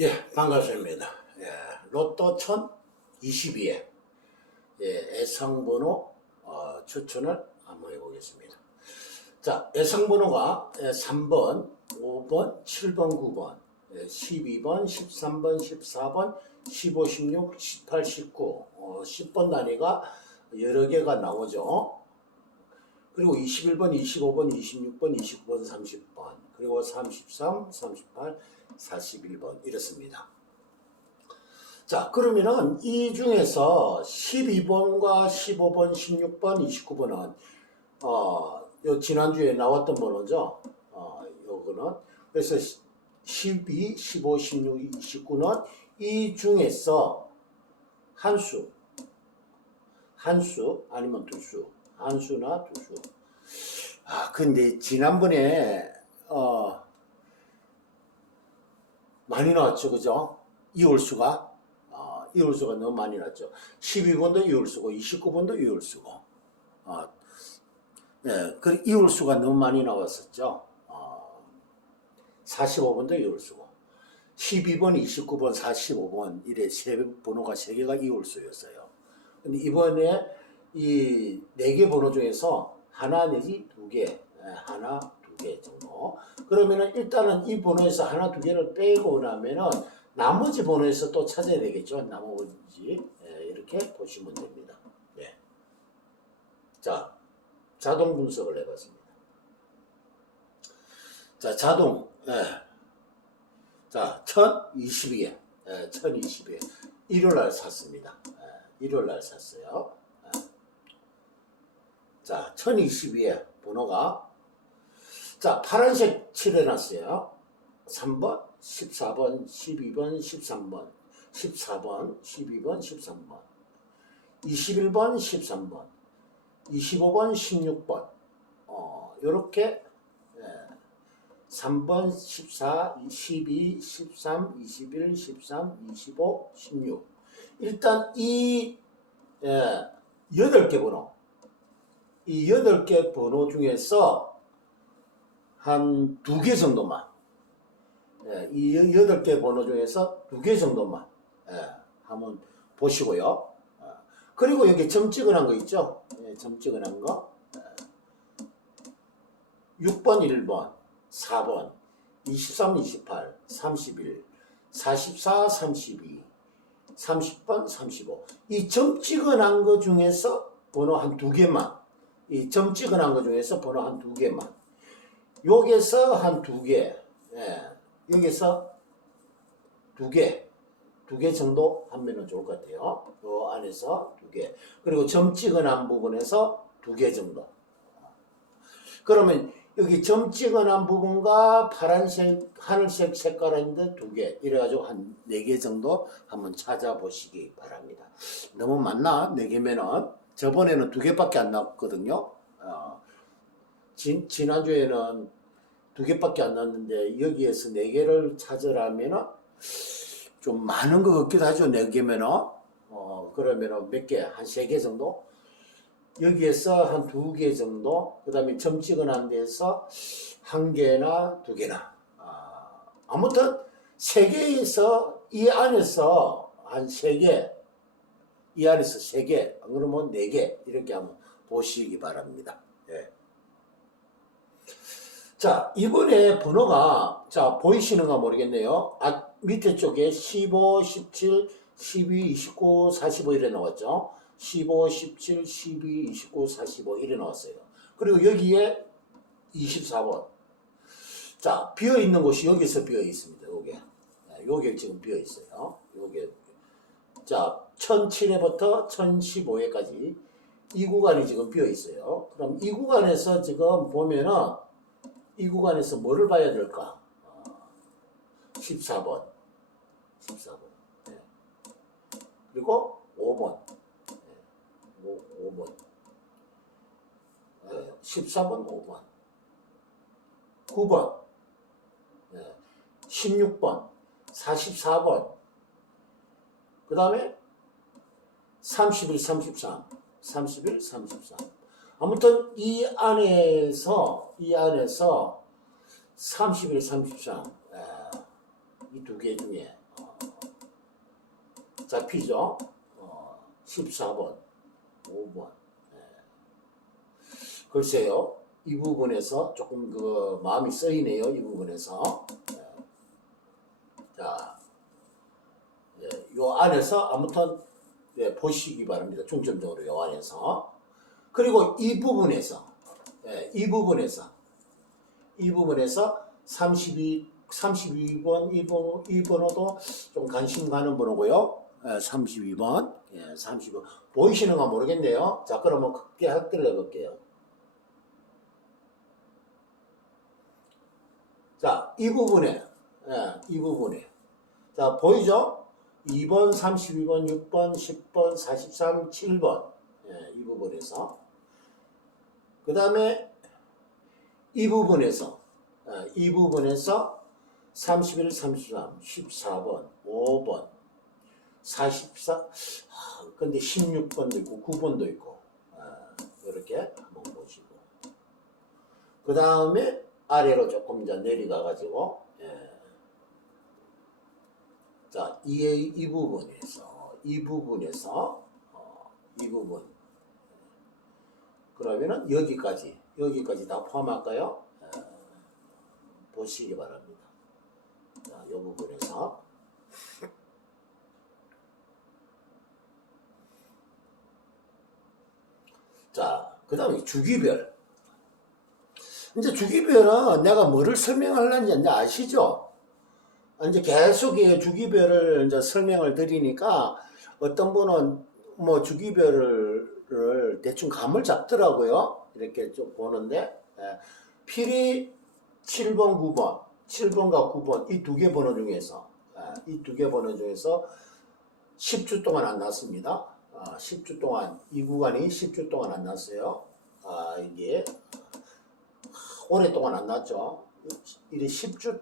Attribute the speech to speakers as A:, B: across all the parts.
A: 예, 반갑습니다. 예, 로또 1022에 예, 애상번호 어, 추천을 한번 해보겠습니다. 자, 애상번호가 예, 3번, 5번, 7번, 9번, 예, 12번, 13번, 14번, 15, 16, 18, 19, 어, 10번 단위가 여러 개가 나오죠. 그리고 21번, 25번, 26번, 29번, 30번, 그리고 33, 38, 41번 이렇습니다. 자, 그러면은 이 중에서 12번과 15번, 16번, 29번은 어, 요 지난주에 나왔던 번호죠. 어, 요거는 그래서 12, 15, 16, 29는 이 중에서 한 수, 한 수 아니면 두 수, 한 수나 두 수. 아, 근데 지난번에 어 많이 나왔죠, 그죠? 이월수가 어, 이월수가 너무 많이 났죠. 12번도 이월수고 29번도 이월수고. 어, 네, 그 이월수가 너무 많이 나왔었죠. 어, 45번도 이월수고. 12번, 29번, 45번 이래 세 번호가 세 개가 이월수였어요. 근데 이번에 이 네 개 번호 중에서 하나 내지 두 개, 예, 하나 두 개 정도. 그러면은 일단은 이 번호에서 하나 두 개를 빼고 나면은 나머지 번호에서 또 찾아야 되겠죠. 나머지 예, 이렇게 보시면 됩니다. 예. 자, 자동 분석을 해봤습니다. 자, 자동. 예. 자, 1022에, 예, 1022에 일요일 날 샀습니다. 예, 일요일 날 샀어요. 예. 자, 1022에 번호가 자, 파란색 칠해놨어요. 3번, 14번, 12번, 13번, 14번, 12번, 13번, 21번, 13번, 25번, 16번, 어, 요렇게, 예, 3번, 14, 12, 13, 21, 13, 25, 16. 일단 이, 예, 8개 번호, 이 8개 번호 중에서 한 두 개 정도만, 예, 이 여덟 개 번호 중에서 두 개 정도만, 예, 한번 보시고요. 어, 그리고 여기 점 찍어놓은 거 있죠? 예, 점 찍어놓은 거. 예. 6번, 1번, 4번, 23, 28, 31, 44, 32, 30번, 35. 이 점 찍어놓은 거 중에서 번호 한 두 개만, 이 점 찍어놓은 거 중에서 번호 한 두 개만. 여기서 한 두 개, 예, 여기서 두 개, 두 개 정도 하면 좋을 것 같아요. 요 안에서 두 개. 그리고 점 찍어놓은 부분에서 두 개 정도. 그러면 여기 점 찍어놓은 부분과 파란색, 하늘색 색깔인데 두 개. 이래가지고 한 네 개 정도 한번 찾아보시기 바랍니다. 너무 많나? 네 개면은. 저번에는 두 개밖에 안 나왔거든요. 어, 진, 지난주에는 두 개밖에 안 나왔는데 여기에서 네 개를 찾으라면은 좀 많은 것 같기도 하죠. 네 개면은. 어, 그러면은 몇 개? 한 세 개 정도? 여기에서 한 두 개 정도? 그 다음에 점 찍어놓은 데서 한 개나 두 개나. 아, 아무튼 세 개에서 이 안에서 한 세 개, 이 안에서 세 개, 안 그러면 네 개, 이렇게 한번 보시기 바랍니다. 예. 자, 이번에 번호가, 자, 보이시는가 모르겠네요. 아, 밑에 쪽에 15, 17, 12, 29, 45 이래 나왔죠. 15, 17, 12, 29, 45 이래 나왔어요. 그리고 여기에 24번. 자, 비어 있는 곳이 여기서 비어 있습니다. 요게. 네, 요게 지금 비어 있어요. 요게. 자, 1007회부터 1015회까지 이 구간이 지금 비어 있어요. 그럼 이 구간에서 지금 보면은 이 구간에서 뭐를 봐야 될까? 어, 14번. 14번. 네. 그리고 5번. 네. 5, 번 네. 14번, 5번. 9번. 네. 16번. 44번. 그 다음에 31, 33. 31, 33. 아무튼 이 안에서 이 안에서 31, 33 이 두 개 중에 잡히죠? 어, 14번, 5번. 예. 글쎄요, 이 부분에서 조금 그 마음이 쓰이네요, 이 부분에서. 예. 자, 예, 요 안에서 아무튼 예, 보시기 바랍니다. 중점적으로 요 안에서. 그리고 이 부분에서, 예, 이 부분에서, 이 부분에서 32, 32번, 이, 번, 이 번호도 좀 관심 가는 번호고요. 예, 32번, 예, 32번. 보이시는가 모르겠네요. 자, 그러면 크게 확대를 해볼게요. 자, 이 부분에, 예, 이 부분에. 자, 보이죠? 2번, 32번, 6번, 10번, 43, 7번. 예, 이 부분에서. 그 다음에 이 부분에서, 예, 이 부분에서 31, 33, 14번, 5번, 44, 아, 근데 16번도 있고 9번도 있고, 아, 이렇게 한번 보시고. 그 다음에 아래로 조금 내려가 가지고, 예. 자, 이, 이 부분에서, 이 부분에서, 어, 이 부분. 그러면은 여기까지, 여기까지 다 포함할까요? 예. 보시기 바랍니다. 자, 이 부분에서. 자, 그 다음에 주기별. 이제 주기별은 내가 뭐를 설명하려는지 이제 아시죠? 이제 계속 이 주기별을 이제 설명을 드리니까 어떤 분은 뭐 주기별을 대충 감을 잡더라고요. 이렇게 좀 보는데, 예. 필히 7번, 9번, 7번과 9번 이 두 개 번호 중에서, 이두 개 번호 중에서 10주 동안 안 났습니다. 아, 10주 동안, 이 구간이 10주 동안 안 났어요. 아, 이게 오랫동안 안 났죠. 이래 10주,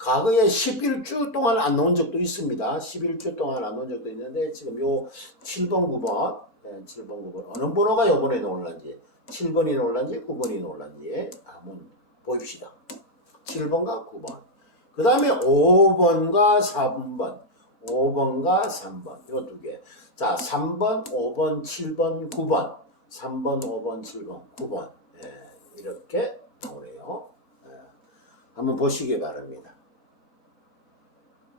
A: 과거에 11주 동안 안 나온 적도 있습니다. 11주 동안 안 나온 적도 있는데, 지금 요 7번, 9번, 예, 7번, 9번. 어느 번호가 요번에 나올란지, 7번이 나올란지, 9번이 나올란지 한번 보입시다. 7번과 9번. 그 다음에 5번과 3번. 5번과 3번. 이거 두 개. 자, 3번, 5번, 7번, 9번. 3번, 5번, 7번, 9번. 예, 이렇게 나오네요. 예, 한번 보시기 바랍니다.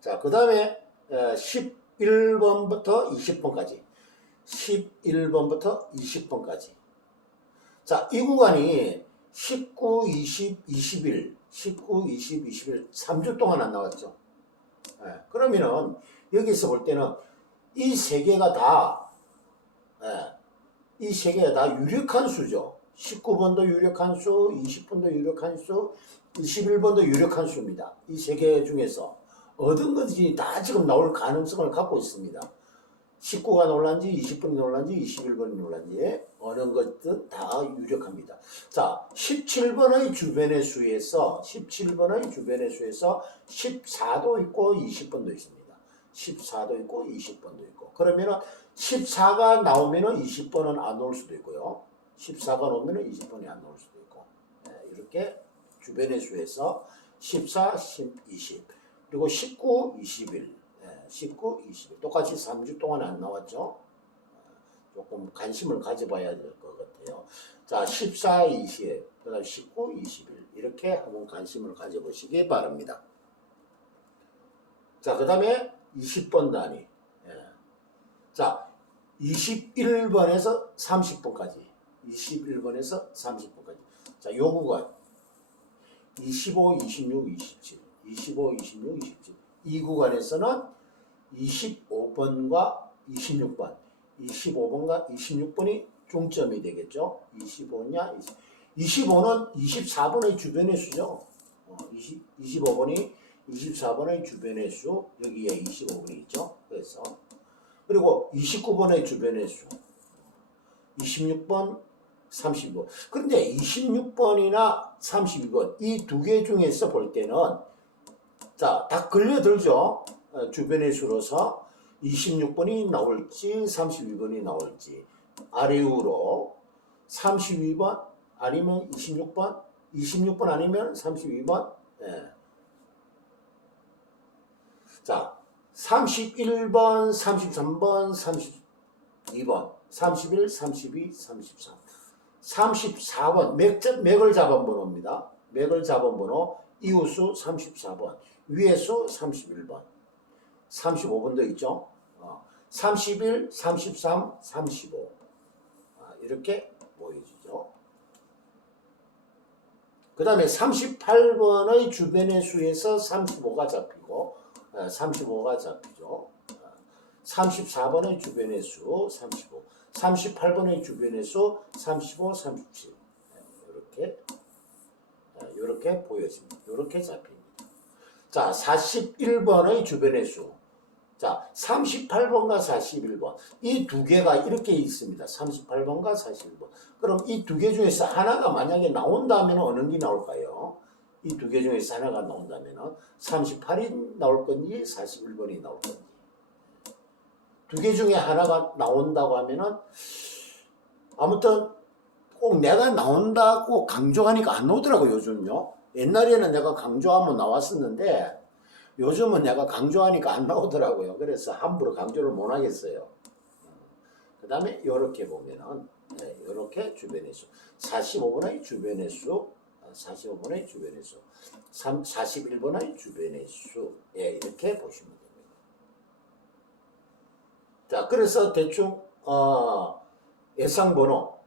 A: 자, 그 다음에 11번부터 20번까지. 11번부터 20번까지. 자, 이 구간이 19, 20, 21, 19, 20, 21, 3주 동안 안 나왔죠. 예, 그러면은 여기서 볼 때는 이 세 개가 다, 예, 이세 개가 다 유력한 수죠. 19번도 유력한 수, 20번도 유력한 수, 21번도 유력한 수입니다. 이 세 개 중에서 얻은 것이 다 지금 나올 가능성을 갖고 있습니다. 19가 놀란지 20번이 놀란지 21번이 놀란지 어느 것든 다 유력합니다. 자, 17번의 주변의 수에서 17번의 주변의 수에서 14도 있고 20번도 있습니다. 14도 있고 20번도 있고 그러면은 14가 나오면은 20번은 안 나올 수도 있고요. 14가 나오면은 20번이 안 나올 수도 있고 네, 이렇게 주변의 수에서 14, 10, 20 그리고 19, 21 19, 20 똑같이 3주 동안 안 나왔죠. 조금 관심을 가져봐야 될 것 같아요. 자, 14, 20, 그 다음 19, 21 이렇게 한번 관심을 가져보시기 바랍니다. 자, 그 다음에 20번 단위. 예. 자, 21번에서 30번까지. 21번에서 30번까지. 자, 요 구간. 25, 26, 27. 25, 26, 27. 이 구간에서는 25번과 26번, 25번과 26번이 중점이 되겠죠. 25냐, 20. 25는 24번의 주변의 수죠. 어, 20, 25번이 24번의 주변의 수, 여기에 25번이 있죠. 그래서 그리고 29번의 주변의 수, 26번, 32번. 그런데 26번이나 32번 이 두 개 중에서 볼 때는 자, 다 걸려들죠. 어, 주변의 수로서 26번이 나올지 32번이 나올지 아래 위로 32번 아니면 26번 26번 아니면 32번 예. 자 31번, 33번, 32번, 31, 32, 33. 34번, 맥, 맥을 잡은 번호입니다. 맥을 잡은 번호, 이웃수 34번, 위에수 31번, 35번도 있죠. 어, 31, 33, 35. 아, 이렇게 보여지죠. 그 다음에 38번의 주변의 수에서 35가 잡히고, 35가 잡히죠. 34번의 주변의 수 35, 38번의 주변의 수 35, 37 이렇게 이렇게 보여집니다. 이렇게 잡힙니다. 자, 41번의 주변의 수. 자, 38번과 41번. 이 두 개가 이렇게 있습니다. 38번과 41번. 그럼 이 두 개 중에서 하나가 만약에 나온다면 어느 게 나올까요? 이 두 개 중에서 하나가 나온다면 38이 나올 건지 41번이 나올 건지. 두 개 중에 하나가 나온다고 하면은 아무튼 꼭 내가 나온다고 강조하니까 안 나오더라고요, 요즘요. 옛날에는 내가 강조하면 나왔었는데 요즘은 내가 강조하니까 안 나오더라고요. 그래서 함부로 강조를 못 하겠어요. 그 다음에 이렇게 보면은 이렇게 주변의 수 45번의 주변의 수 45번의 주변의 수 41번의 주변의 수 예, 이렇게 보시면 됩니다. 자 그래서 대충 어, 예상번호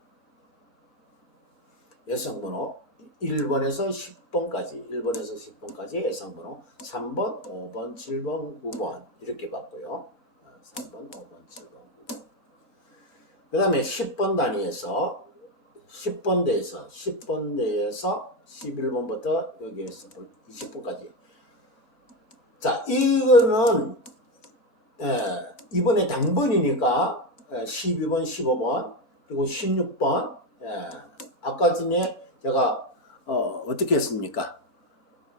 A: 예상번호 1번에서 10번까지 1번에서 10번까지 예상번호 3번, 5번, 7번, 9번 이렇게 봤고요. 어, 3번, 5번, 7번, 9번 그 다음에 10번 단위에서 10번 대에서 10번 대에서 11번부터 여기에서 20번까지 자 이거는 예, 이번에 당번이니까 예, 12번, 15번 그리고 16번 예, 아까 전에 제가 어, 어떻게 했습니까?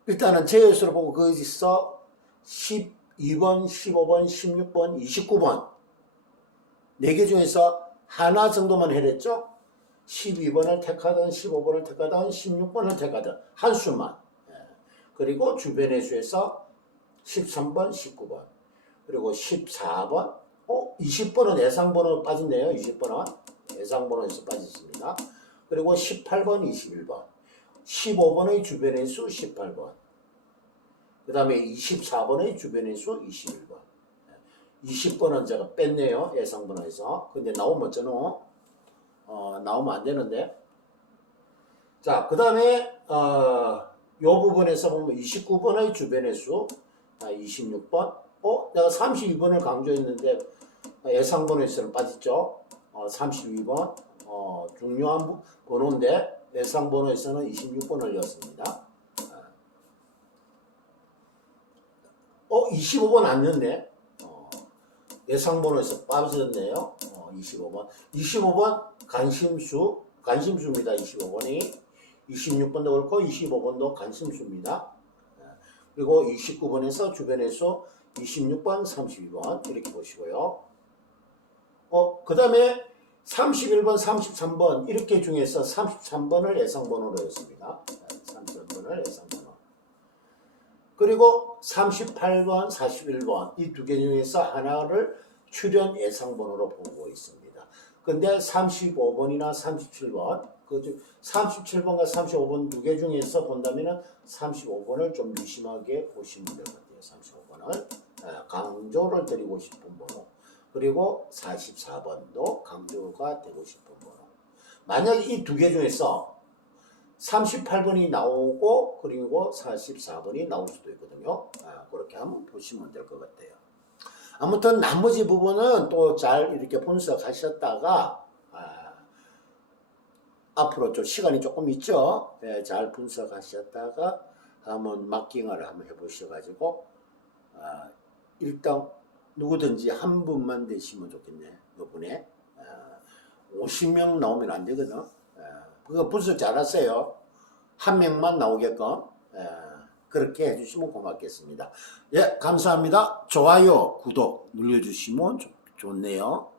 A: 일단은 제수를 보고 거기서 12번, 15번, 16번, 29번 네개 중에서 하나 정도만 해냈죠? 12번을 택하든 15번을 택하든 16번을 택하든 한 수만 예. 그리고 주변의 수에서 13번, 19번 그리고 14번 어? 20번은 예상번호 빠졌네요 20번은 예상번호에서 빠졌습니다 그리고 18번, 21번 15번의 주변의 수 18번. 그 다음에 24번의 주변의 수 21번. 20번은 제가 뺐네요 예상번호에서. 근데 나오면 저는 어, 나오면 안 되는데. 자 그 다음에 어, 요 부분에서 보면 29번의 주변의 수. 아, 26번. 어 내가 32번을 강조했는데 예상번호에서는 빠졌죠? 어, 32번. 어, 중요한 번호인데 예상번호에서는 26번을 넣었습니다. 어 25번 안 넣네. 어, 예상번호에서 빠졌네요. 어, 25번. 25번 관심수 관심수입니다 25번이. 26번도 그렇고 25번도 관심수입니다. 예. 그리고 29번에서 주변의 수 26번 32번 이렇게 보시고요. 어, 그 다음에 31번 33번 이렇게 중에서 33번을 예상번호로 했습니다 33번을 예상번호 그리고 38번, 41번 이 두 개 중에서 하나를 출연 예상번호로 보고 있습니다. 근데 35번이나 37번, 그 37번과 35번 두 개 중에서 본다면은 35번을 좀 유심하게 보시면 될 것 같아요. 35번을 강조를 드리고 싶은 번호. 그리고 44번도 강조가 되고 싶은 번호. 만약에 이 두 개 중에서 38번이 나오고 그리고 44번이 나올 수도 있거든요. 아, 그렇게 한번 보시면 될 것 같아요. 아무튼 나머지 부분은 또 잘 이렇게 분석하셨다가 아, 앞으로 좀 시간이 조금 있죠. 예, 잘 분석하셨다가 한번 마킹을 한번 해보셔가지고 아, 일단 누구든지 한 분만 되시면 좋겠네. 이번에 아, 50명 나오면 안 되거든. 아, 그거 분석 잘하세요. 한 명만 나오게끔 예, 그렇게 해주시면 고맙겠습니다. 예, 감사합니다. 좋아요, 구독 눌러주시면 좋, 좋네요.